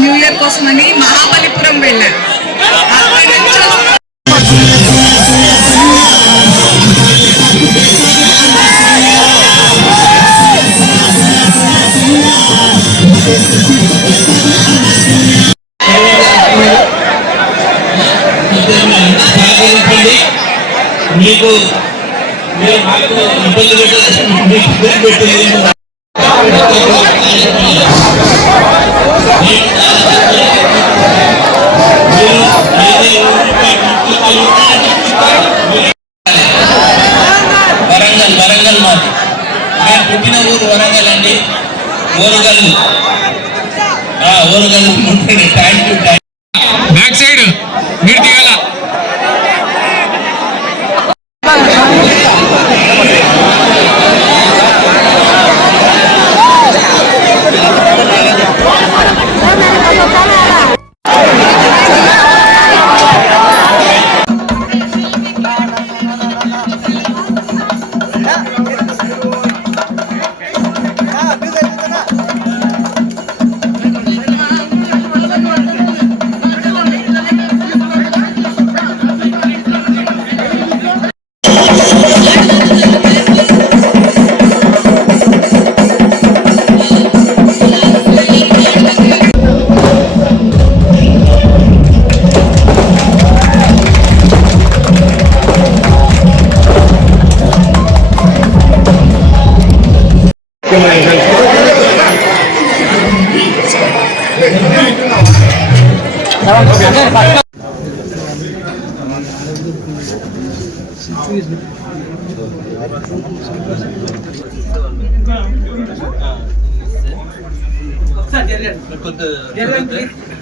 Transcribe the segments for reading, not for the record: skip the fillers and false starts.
New year కోసమని మహాబలిపురం వెళ్ళాను. మీకు మీరు మాకు ఇబ్బంది పెట్టేది వరంగల్ వరంగల్ మాది. నేను పుట్టిన ఊరు వరంగల్ అండి. Orugallu Orugallu thank you. Back side మీరు దిగాల.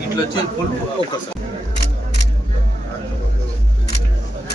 ఇంట్లో వచ్చి